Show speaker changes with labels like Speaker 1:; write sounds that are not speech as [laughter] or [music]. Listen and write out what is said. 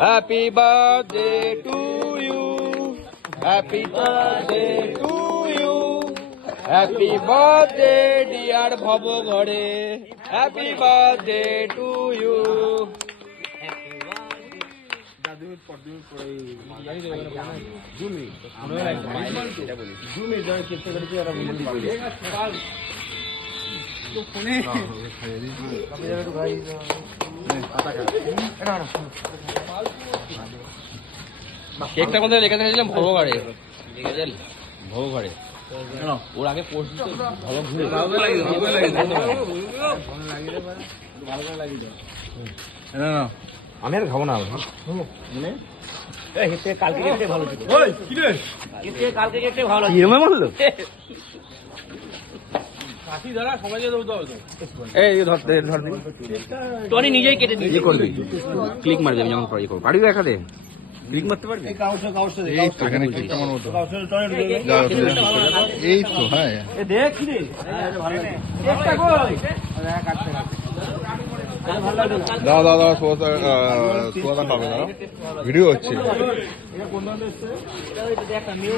Speaker 1: Happy birthday to you happy birthday to you happy birthday dear ভব ঘরে happy birthday to you কেকটা মধ্যে লেখা থাকছিলাম ভব ঘরে। লিখেছেন ভব ঘরে ওর আগে পোস্ট ভালো ঘুরে আমি আর খাব না
Speaker 2: কালকে কেটে ভালো ছিল [laughs] কালকে কেটে ভালো
Speaker 1: কিরমে বলল এই ধরতে ধরতে
Speaker 2: টনি নিজেই কেটে দিয়েছে
Speaker 1: ইয়ে করবি। ক্লিক মারবি আমি যখন পরে ইয়ে করব। পারবি দেখাতে ক্লিক মারতে পারবি?
Speaker 3: এই তো এখানে কেকটা আমার মতো এই তো হ্যাঁ।
Speaker 2: দেখ কি রে।
Speaker 3: দাও দাও দাও সোয়াদা সোয়াদা পাবে দাও ভিডিও হচ্ছে।
Speaker 2: দেখ নিউ